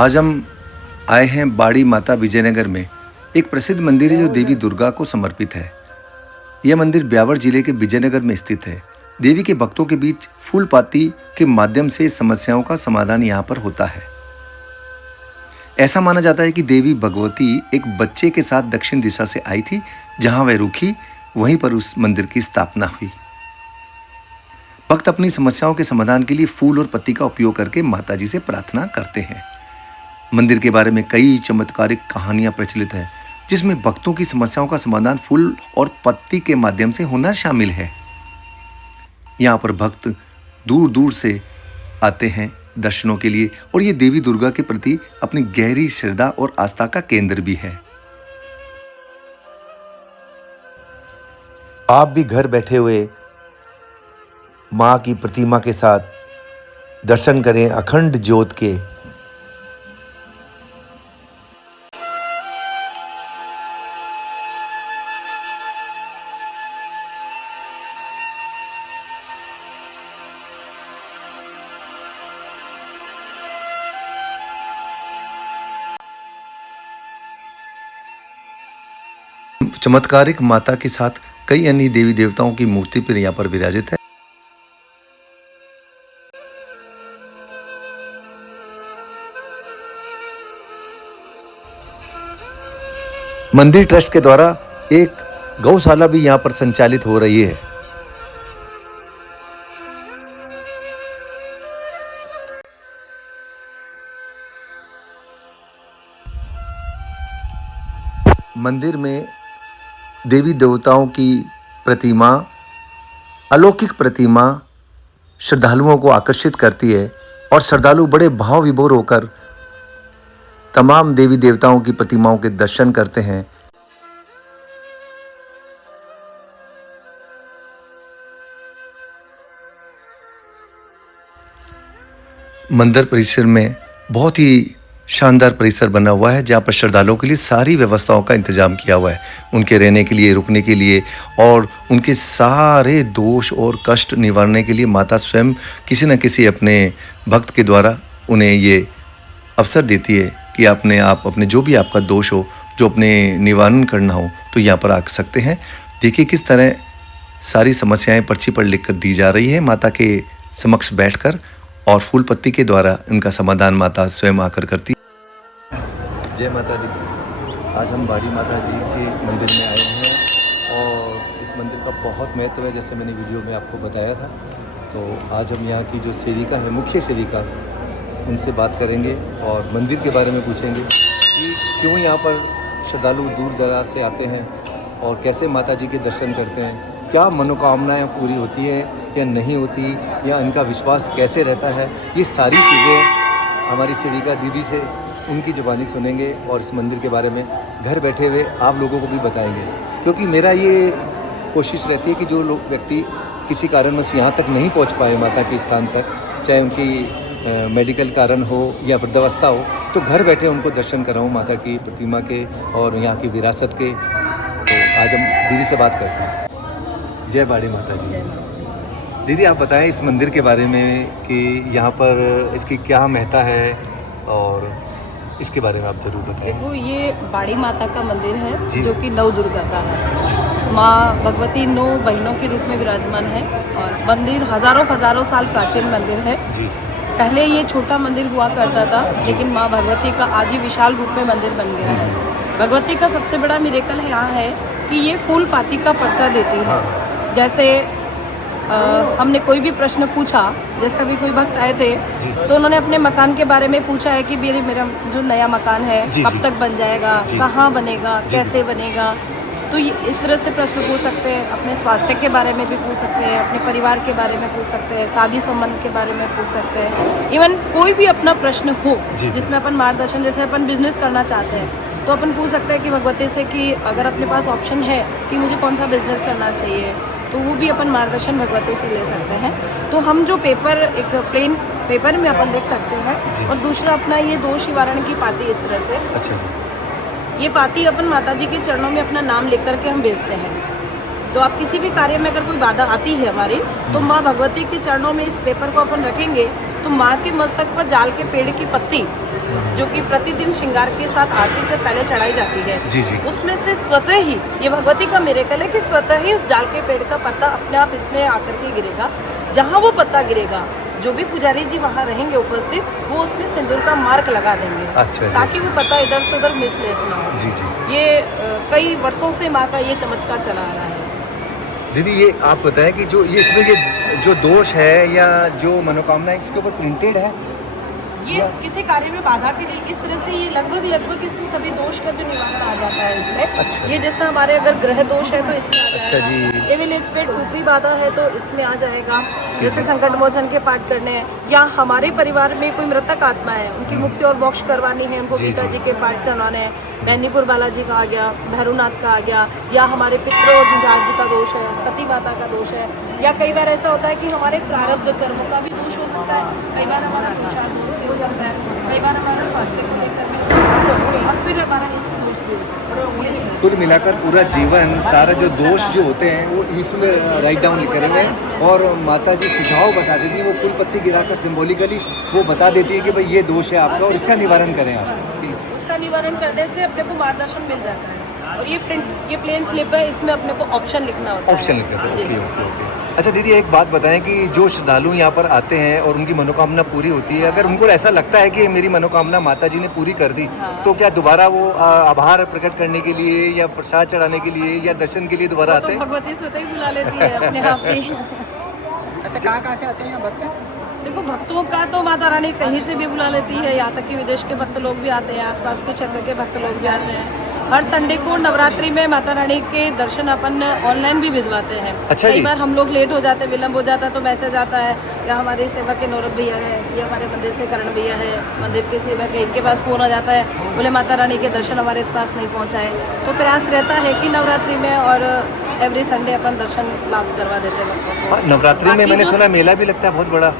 आज हम आए हैं बाड़ी माता विजयनगर में। एक प्रसिद्ध मंदिर है जो देवी दुर्गा को समर्पित है। यह मंदिर ब्यावर जिले के विजयनगर में स्थित है। देवी के भक्तों के बीच फूल पाती के माध्यम से समस्याओं का समाधान यहाँ पर होता है। ऐसा माना जाता है कि देवी भगवती एक बच्चे के साथ दक्षिण दिशा से आई थी। जहां वह रुकी वहीं पर उस मंदिर की स्थापना हुई। भक्त अपनी समस्याओं के समाधान के लिए फूल और पत्ती का उपयोग करके माताजी से प्रार्थना करते हैं। मंदिर के बारे में कई चमत्कारिक कहानियां प्रचलित है, जिसमें भक्तों की समस्याओं का समाधान फूल और पत्ती के माध्यम से होना शामिल है। यहाँ पर भक्त दूर दूर से आते हैं दर्शनों के लिए और ये देवी दुर्गा के प्रति अपनी गहरी श्रद्धा और आस्था का केंद्र भी है। आप भी घर बैठे हुए माँ की प्रतिमा के साथ दर्शन करें अखंड ज्योत के। चमत्कारिक माता के साथ कई अन्य देवी देवताओं की मूर्ति पर यहाँ पर विराजित है। मंदिर ट्रस्ट के द्वारा एक गौशाला भी यहाँ पर संचालित हो रही है। मंदिर में देवी देवताओं की प्रतिमा, अलौकिक प्रतिमा श्रद्धालुओं को आकर्षित करती है और श्रद्धालु बड़े भाव विभोर होकर तमाम देवी देवताओं की प्रतिमाओं के दर्शन करते हैं। मंदिर परिसर में बहुत ही शानदार परिसर बना हुआ है, जहाँ पर श्रद्धालुओं के लिए सारी व्यवस्थाओं का इंतजाम किया हुआ है। उनके रहने के लिए, रुकने के लिए और उनके सारे दोष और कष्ट निवारने के लिए माता स्वयं किसी न किसी अपने भक्त के द्वारा उन्हें ये अवसर देती है कि अपने जो भी आपका दोष हो, जो अपने निवारण करना हो, तो यहाँ पर आ सकते हैं। देखिए किस तरह सारी समस्याएं पर्ची पर लिख कर दी जा रही है माता के समक्ष बैठकर, और फूल पत्ती के द्वारा इनका समाधान माता स्वयं आकर करती। जय माता दी। आज हम बाड़ी माता जी के मंदिर में आए हैं और इस मंदिर का बहुत महत्व है, जैसे मैंने वीडियो में आपको बताया था। तो आज हम यहाँ की जो सेविका है, मुख्य सेविका, उनसे बात करेंगे और मंदिर के बारे में पूछेंगे कि क्यों यहाँ पर श्रद्धालु दूर दराज से आते हैं और कैसे माता जी के दर्शन करते हैं, क्या मनोकामनाएं पूरी होती हैं या नहीं होती, या इनका विश्वास कैसे रहता है। ये सारी चीज़ें हमारी सेविका दीदी से उनकी ज़ुबानी सुनेंगे और इस मंदिर के बारे में घर बैठे हुए आप लोगों को भी बताएंगे। क्योंकि मेरा ये कोशिश रहती है कि जो लोग व्यक्ति किसी कारणवश यहाँ तक नहीं पहुँच पाए माता के स्थान तक, चाहे उनकी मेडिकल कारण हो या वृद्धावस्था हो, तो घर बैठे उनको दर्शन कराऊँ माता की प्रतिमा के और यहाँ की विरासत के। तो आज हम दीदी से बात करते हैं। जय बाड़ी माता जी। दीदी आप बताएं इस मंदिर के बारे में कि यहाँ पर इसकी क्या महत्ता है और इसके बारे में आप जरूर बताएं। देखो, ये बाड़ी माता का मंदिर है जो कि नव दुर्गा का है। माँ भगवती 9 बहनों के रूप में विराजमान है और मंदिर हजारों साल प्राचीन मंदिर है। पहले ये छोटा मंदिर हुआ करता था, लेकिन माँ भगवती का आज ही विशाल रूप में मंदिर बन गया है। भगवती का सबसे बड़ा मिरेकल यहाँ है कि ये फूल पाती का पर्चा देती है। जैसे हमने कोई भी प्रश्न पूछा, जैसे अभी कोई भक्त आए थे तो उन्होंने अपने मकान के बारे में पूछा है कि मेरा जो नया मकान है कब तक बन जाएगा, कहाँ बनेगा, कैसे बनेगा। तो ये इस तरह से प्रश्न पूछ सकते हैं। अपने स्वास्थ्य के बारे में भी पूछ सकते हैं, अपने परिवार के बारे में पूछ सकते हैं, शादी संबंध के बारे में पूछ सकते हैं। इवन कोई भी अपना प्रश्न हो जिसमें अपन मार्गदर्शन, जैसे अपन बिजनेस करना चाहते हैं तो अपन पूछ सकते हैं कि भगवती से कि अगर अपने पास ऑप्शन है कि मुझे कौन सा बिजनेस करना चाहिए, तो वो भी अपन मार्गदर्शन भगवती से ले सकते हैं। तो हम जो पेपर, एक प्लेन पेपर में अपन देख सकते हैं। और दूसरा अपना ये दोष निवारण की पाती, इस तरह से। अच्छा। ये पाती अपन माता जी के चरणों में अपना नाम लिख करके हम भेजते हैं। तो आप किसी भी कार्य में अगर कोई बाधा आती है हमारी, तो माँ भगवती के चरणों में इस पेपर को अपन रखेंगे तो माँ के मस्तक पर जाल के पेड़ की पत्ती, जो कि प्रतिदिन श्रृंगार के साथ आरती से पहले चढ़ाई जाती है, जी जी। उसमें से स्वतः ही, ये भगवती का मिरेकल है कि स्वतः ही उस जाल के पेड़ का पत्ता अपने आप इसमें आकर के गिरेगा। जहाँ वो पत्ता गिरेगा, जो भी पुजारी जी वहाँ रहेंगे उपस्थित, वो उसमें सिंदूर का मार्क लगा देंगे, अच्छा, ताकि वो पत्ता इधर से उधर मिसप्लेस ना हो। जी जी। ये कई वर्षों से माँ का ये चमत्कार चला आ रहा है। दीदी ये आप बताएं कि जो ये इसमें ये जो दोष है या जो मनोकामना है इसके ऊपर प्रिंटेड है? ये किसी कार्य में बाधा के लिए इस तरह से ये लगभग इसमें सभी दोष का जो निवारण आ जाता है इसमें। अच्छा। ये जैसा हमारे अगर ग्रह दोष है तो इसमें आ अच्छा जाएगा। जी। एविल स्पिरिट ऊपरी बाधा है तो इसमें आ जाएगा। जैसे संकट मोचन के पाठ करने हैं, या हमारे परिवार में कोई मृतक आत्मा है, उनकी मुक्ति और मोक्ष करवानी है, उनको गीता जी के पाठ चलाने हैं, मेहंदीपुर बालाजी का आ गया, भैरवनाथ का आ गया, या हमारे पितरों झुंझार जी का दोष है, सती माता का दोष है, या कई बार ऐसा होता है कि हमारे प्रारब्ध कर्मों का भी दोष हो सकता है, कई बार हमारा पुरुषार्थ दोष भी हो सकता है, कई बार हमारा स्वास्थ्य को लेकर भी हो सकता है, और फिर हमारा इष्ट दोष भी हो सकता है। कुल मिलाकर पूरा जीवन सारा जो दोष जो होते हैं वो इसमें राइट डाउन लिखे हुए हैं, और माता जी सुझाव बता देती है, वो फूल पत्ती गिराकर सिंबॉलिकली वो बता देती है कि भाई ये दोष है आपका और इसका निवारण करें आप। उसका निवारण करने से अपने को मार्गदर्शन मिल जाता है। और ये प्लेन स्लिप है, इसमें अपने को ऑप्शन लिखना होता है। ऑप्शन लिखना होता है। जी। Okay okay. अच्छा दीदी एक बात बताएं कि जो श्रद्धालु यहाँ पर आते हैं और उनकी मनोकामना पूरी होती है, अगर उनको ऐसा लगता है कि मेरी मनोकामना माता जी ने पूरी कर दी, तो क्या दोबारा वो आभार प्रकट करने के लिए या प्रसाद चढ़ाने के लिए या दर्शन के लिए दोबारा आते हैं? भगवती स्वतः ही बुला लेती है अपने आप ही। अच्छा कहाँ से आते हैं यहाँ भक्त? देखो भक्तों का तो माता रानी कहीं से भी बुला लेती है, यहाँ तक कि विदेश के भक्त लोग भी आते हैं, आसपास के क्षेत्र के भक्त लोग भी आते हैं। हर संडे को नवरात्रि में माता रानी के दर्शन अपन ऑनलाइन भी भिजवाते हैं। अच्छा कई जी। बार हम लोग लेट हो जाते हैं, विलम्ब हो जाता है, तो मैसेज आता है, या हमारे सेवक के नौरत भैया है, या हमारे मंदिर से करण भैया है, मंदिर के सेवक है, इनके पास फोन आ जाता है, बोले माता रानी के दर्शन हमारे पास नहीं पहुँचाए। तो प्रयास रहता है कि नवरात्रि में और एवरी संडे अपन दर्शन लाभ करवा देते हैं भक्तों को। नवरात्रि में मैंने सुना मेला भी लगता है बहुत बड़ा।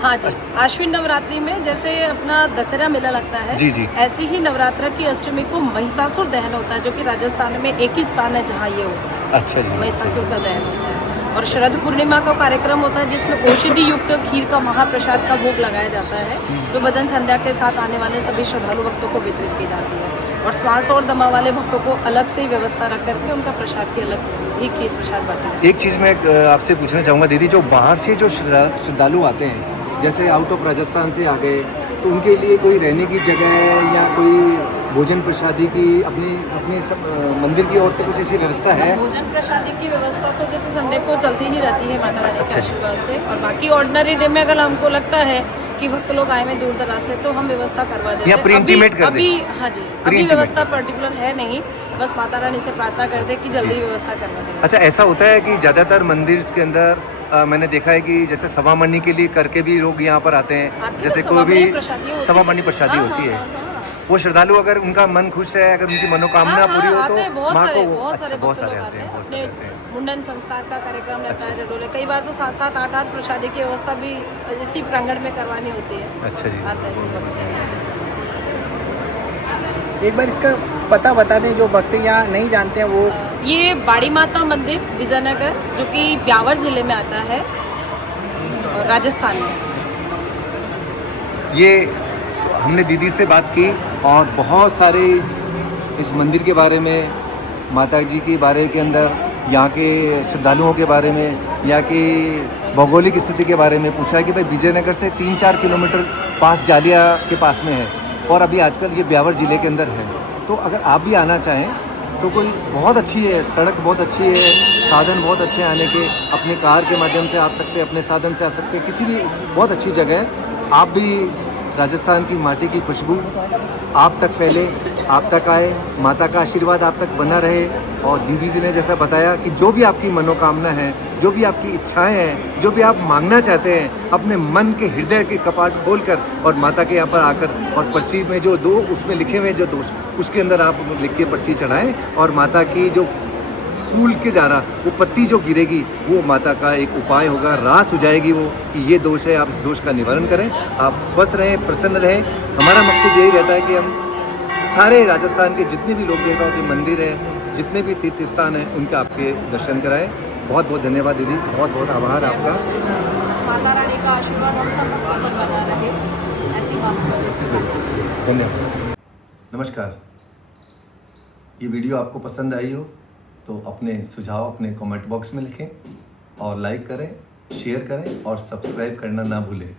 हाँ जी, आश्विन नवरात्रि में जैसे अपना दशहरा मेला लगता है, जी जी। ऐसे ही नवरात्र की अष्टमी को महिषासुर दहन होता है, जो कि राजस्थान में एक ही स्थान है जहाँ ये होता है। अच्छा जी। महिषासुर का दहन होता है। और शरद पूर्णिमा का कार्यक्रम होता है, जिसमें औषधि युक्त खीर का महाप्रसाद का भोग लगाया जाता है, जो भजन संध्या के साथ आने वाले सभी श्रद्धालु भक्तों को वितरित की जाती है। और श्वास और दमा वाले भक्तों को अलग से व्यवस्था रख करके उनका प्रसाद की अलग ही खीर प्रसाद बांटा है। एक चीज़ मैं आपसे पूछना चाहूँगा दीदी, जो बाहर से जो श्रद्धालु आते हैं, जैसे आउट ऑफ राजस्थान से आ गए, तो उनके लिए कोई रहने की जगह या कोई भोजन प्रसादी की अपनी सब मंदिर की ओर से कुछ ऐसी व्यवस्था है? भोजन प्रसादी की व्यवस्था तो जैसे संडे को चलती ही रहती है माता रानी के आशीर्वाद से, और बाकी ऑर्डिनरी डे में अगर हमको लगता है कि भक्त लोग आए में दूर दराज से, तो हम व्यवस्था करवा देते हैं। अभी हाँ जी, अभी व्यवस्था पर्टिकुलर है नहीं, बस माता रानी से प्रार्थना करते हैं कि जल्दी व्यवस्था करवा दें। अच्छा ऐसा होता है कि ज़्यादातर मंदिर के अंदर मैंने देखा है कि जैसे सवा मणि के लिए करके भी लोग यहाँ पर आते हैं, जैसे कोई भी सवा मणि प्रसादी होती है, वो श्रद्धालु अगर उनका मन खुश है, अगर उनकी मनोकामना पूरी हो तो माँ को वो अच्छा बहुत सारे आते हैं, बहुत सारे आते हैं। मुंडन संस्कार का कार्यक्रम रहता है जरूर, कई बार तो 7-7, 8-8 प्रसादी की व्यवस्था भी इसी प्रांगण में करवानी होती है। अच्छा जी। आता है ऐसे भक्त। एक बार इसका पता बता दें जो भक्त यहाँ नहीं जानते हैं वो। ये बाड़ी माता मंदिर विजयनगर, जो कि ब्यावर जिले में आता है, राजस्थान में। ये हमने दीदी से बात की और बहुत सारे इस मंदिर के बारे में, माता जी के बारे के अंदर, यहाँ के श्रद्धालुओं के बारे में, यहाँ की भौगोलिक स्थिति के बारे में पूछा है कि भाई विजयनगर से 3-4 किलोमीटर पास जालिया के पास में है, और अभी आजकल ये ब्यावर ज़िले के अंदर है। तो अगर आप भी आना चाहें तो कोई बहुत अच्छी है, सड़क बहुत अच्छी है, साधन बहुत अच्छे हैं आने के, अपने कार के माध्यम से आ सकते हैं, अपने साधन से आ सकते हैं, किसी भी बहुत अच्छी जगह है। आप भी राजस्थान की माटी की खुशबू आप तक फैले, आप तक आए, माता का आशीर्वाद आप तक बना रहे। और दीदी जी ने जैसा बताया कि जो भी आपकी मनोकामना है, जो भी आपकी इच्छाएं हैं, जो भी आप मांगना चाहते हैं, अपने मन के हृदय के कपाट खोलकर और माता के यहाँ पर आकर, और पर्ची में जो दो उसमें लिखे हुए जो दोष, उसके अंदर आप लिख के पर्ची चढ़ाएं, और माता की जो फूल के द्वारा वो पत्ती जो गिरेगी वो माता का एक उपाय होगा, रास हो जाएगी वो कि ये दोष है, आप इस दोष का निवारण करें, आप स्वस्थ रहें, प्रसन्न रहें। हमारा मकसद यही रहता है कि हम सारे राजस्थान के जितने भी लोग देवताओं के मंदिर हैं, जितने भी तीर्थ स्थान हैं, उनका आपके दर्शन कराएं। बहुत बहुत धन्यवाद दीदी, बहुत बहुत आभार आपका। माता रानी का आशीर्वाद हम सब लोगों पर बना रहे, ऐसी माँ भगवती से प्रार्थना। धन्यवाद। नमस्कार। ये वीडियो आपको पसंद आई हो तो अपने सुझाव अपने कमेंट बॉक्स में लिखें और लाइक करें, शेयर करें और सब्सक्राइब करना ना भूलें।